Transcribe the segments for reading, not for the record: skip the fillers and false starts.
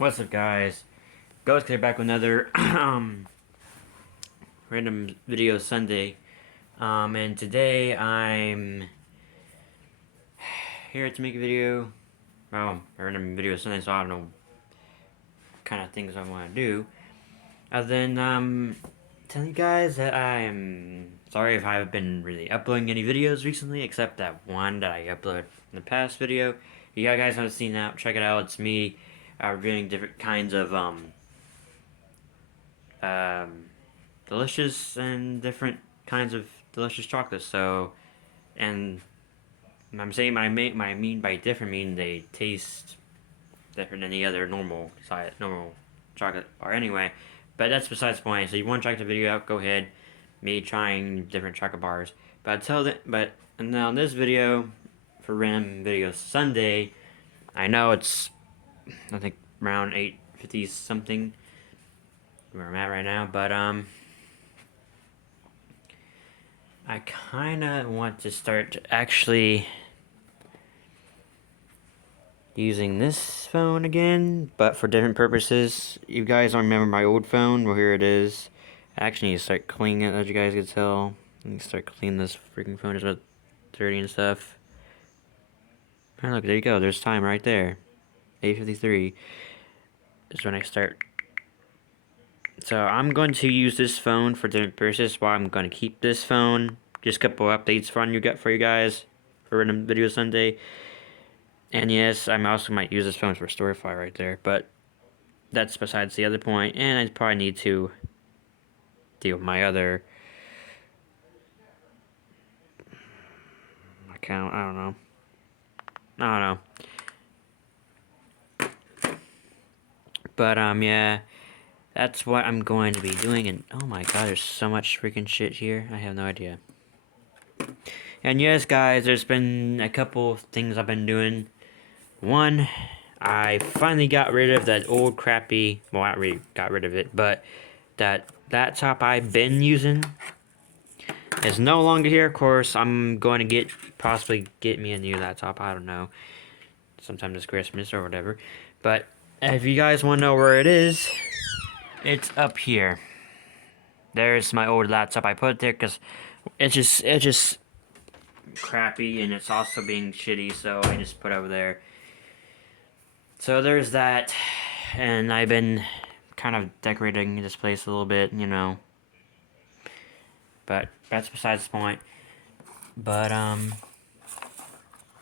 What's up, guys? Ghost here back with another random video Sunday. And today I'm here to make a video. Well, a random video Sunday, so I don't know what kind of things I want to do. Other than telling you guys that I am sorry if I haven't been really uploading any videos recently, except that one that I uploaded in the past video. If you guys haven't seen that, check it out. It's me reviewing different kinds of um, delicious and different kinds of delicious chocolates. So, and I'm saying what I mean by different, mean they taste different than any other normal chocolate bar anyway. But that's besides the point. So you want to check the video out? Go ahead. Me trying different chocolate bars. But now in this video for random video Sunday, I know it's I think around 8:50 something where I'm at right now, but I kind of want to start actually using this phone again, but for different purposes. You guys don't remember my old phone? Well, here it is. I actually need to start cleaning it, as you guys can tell. I need to start cleaning this freaking phone. It's about dirty and stuff. Oh, look, there you go. There's time right there. 8:53 is when I start. So I'm going to use this phone for different purposes. While I'm going to keep this phone. Just a couple updates for you guys for random video Sunday. And yes, I also might use this phone for Storify right there, but that's besides the other point. And I probably need to deal with my other account. I don't know. But yeah, that's what I'm going to be doing. And oh my god, there's so much freaking shit here. I have no idea. And yes, guys, there's been a couple things I've been doing. One, I finally got rid of that old crappy, well, not really got rid of it, but that laptop I've been using is no longer here. Of course, I'm going to possibly get me a new laptop. I don't know, sometime this Christmas or whatever. But if you guys want to know where it is, it's up here. There's my old laptop. I put it there because it's just crappy, and it's also being shitty, so I just put it over there. So there's that, and I've been kind of decorating this place a little bit, you know. But that's besides the point. But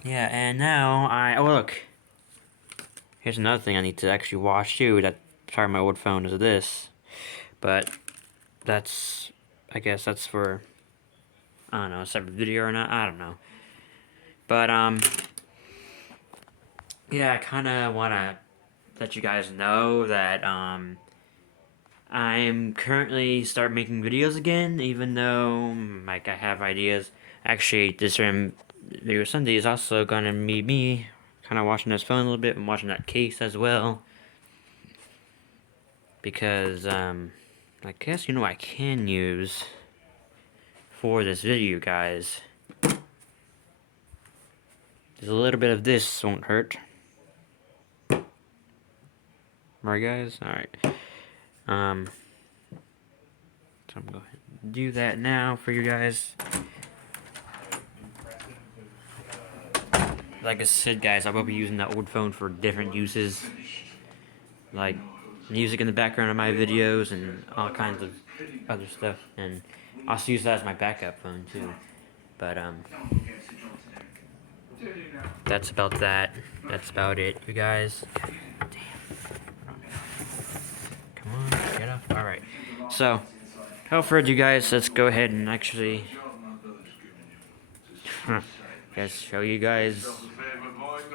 yeah, and now oh look, here's another thing I need to actually wash too. That part of my old phone is this, but that's, I guess that's for, I don't know, a separate video or not. I don't know. But yeah, I kind of want to let you guys know that I'm currently start making videos again, even though like I have ideas. Actually, this video Sunday is also gonna be me kind of watching this phone a little bit and watching that case as well, because I guess I can use for this video, guys. There's a little bit of this won't hurt. Right, guys? Alright. So I'm going to do that now for you guys. Like I said, guys, I will be using that old phone for different uses. Like music in the background of my videos and all kinds of other stuff. And I'll also use that as my backup phone, too. But, that's about that. That's about it, you guys. Come on, get up. Alright. So, without further ado, guys, let's go ahead and actually show you guys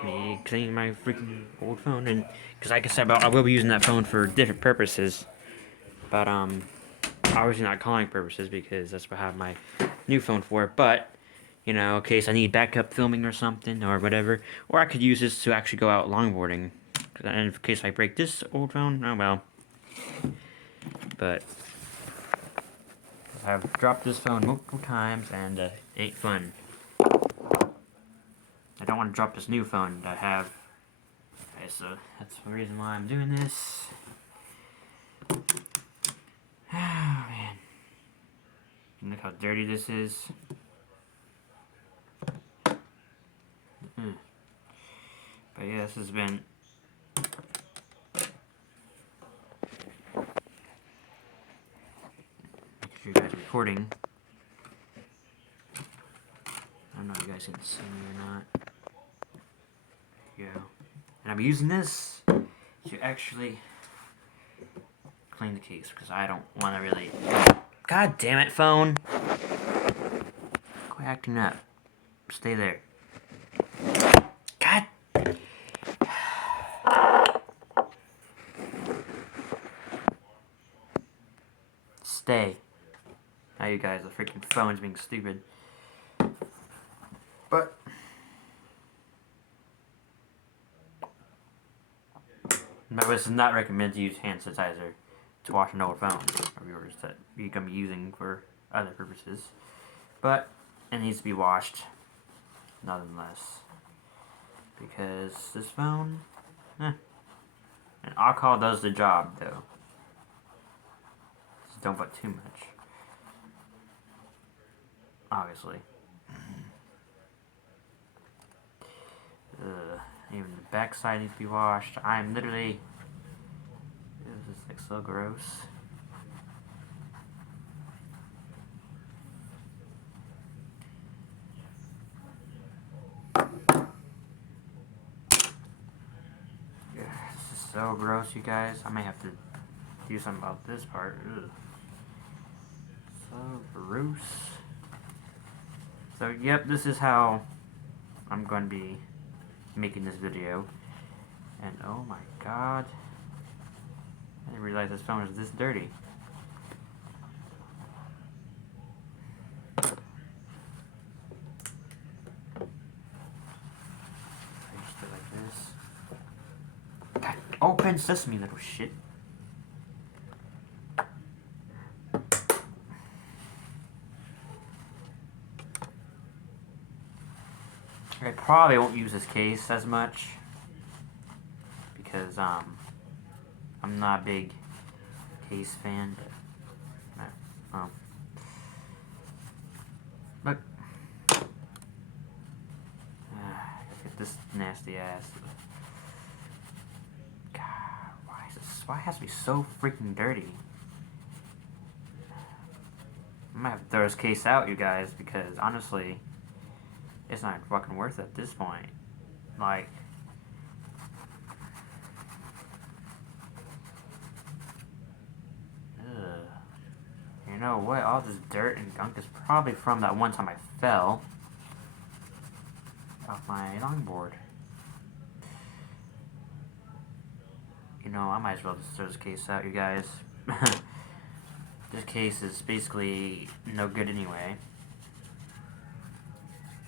me cleaning my freaking old phone. And because like I said, I will be using that phone for different purposes, but obviously not calling purposes, because that's what I have my new phone for. But in case I need backup filming or something or whatever, or I could use this to actually go out longboarding, and in case I break this old phone, oh well. But I've dropped this phone multiple times, and it ain't fun. I don't want to drop this new phone that I have Okay, so that's the reason why I'm doing this. Oh man. Look how dirty this is. But yeah, this has been make sure you guys are recording. I don't know if you guys can see me or not. There you go. And I'm using this to actually clean the case because I don't want to really. God damn it, phone! Quit acting up. Stay there. God. Stay. Now you guys, the freaking phone's being stupid. But remember, this is not recommended to use hand sanitizer to wash an old phone of yours that you can be using for other purposes. But it needs to be washed, nonetheless. Because this phone, and alcohol does the job, though. Just don't put too much. Obviously. Even the back side needs to be washed. I'm literally... This is like so gross. This is so gross, you guys. I may have to do something about this part. Ugh. So gross. So, yep, this is how I'm going to be making this video. And oh my god, I didn't realize this phone is this dirty. I just do it like this. God, open sesame, little shit. I probably won't use this case as much because I'm not a big case fan, but look, get this nasty ass. God, why has to be so freaking dirty? I might have to throw this case out, you guys, because honestly, it's not fucking worth it at this point. Like, ugh. You know what? All this dirt and gunk is probably from that one time I fell off my longboard. You know, I might as well just throw this case out, you guys. This case is basically no good anyway.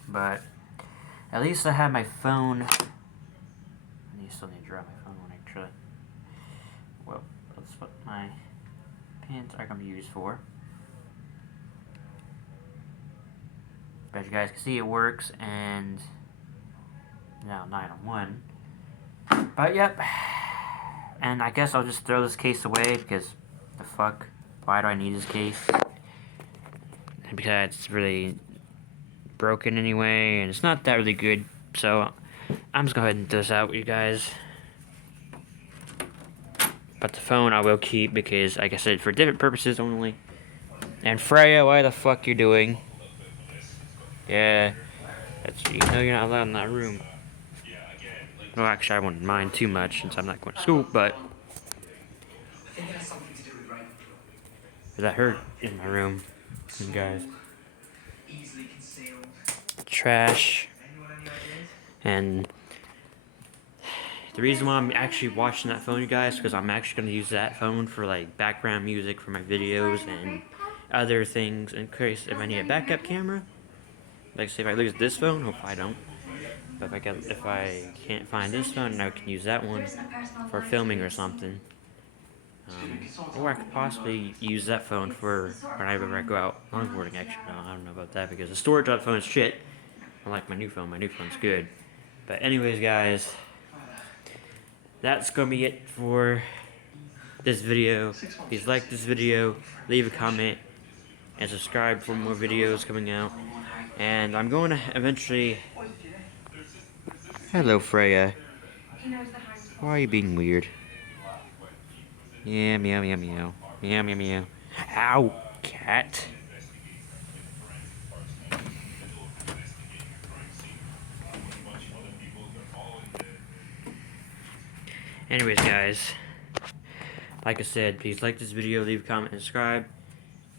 But at least I have my phone. I still need to draw my phone when I try. Well, that's what my pants are going to be used for. But as you guys can see, it works, and now 9 on 1. But yep. And I guess I'll just throw this case away because the fuck? Why do I need this case? Because it's really broken anyway, and it's not that really good. So I'm just gonna go ahead and throw this out, you guys. But the phone I will keep because, like I said, for different purposes only. And Freya, why the fuck you doing? Yeah, you know you're not allowed in that room. Well, actually, I wouldn't mind too much since I'm not going to school, but that hurt in my room, you guys. Trash. And the reason why I'm actually watching that phone, you guys, because I'm actually going to use that phone for like background music for my videos and other things. In case if I need a backup camera, like say if I lose this phone, hope I don't. But if I can't find this phone, I can use that one for filming or something. Or I could possibly use that phone for whenever I go out longboarding. Actually, no, I don't know about that because the storage on the phone is shit. I like my new phone. My new phone's good. But anyways, guys, that's gonna be it for this video. Please like this video, leave a comment, and subscribe for more videos coming out. And I'm going to eventually... Hello, Freya. Why are you being weird? Yeah, meow, meow, meow. Meow, meow, meow. Ow, cat. Anyways, guys, like I said, please like this video, leave a comment, and subscribe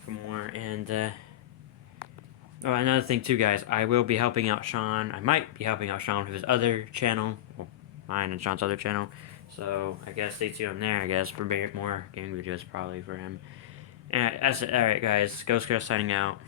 for more. And oh, another thing too, guys, I will be helping out Sean. I might be helping out Sean with his other channel, well, mine and Sean's other channel. So I guess stay tuned there. I guess for more gaming videos probably for him. And that's it. All right, guys, Ghost Girl signing out.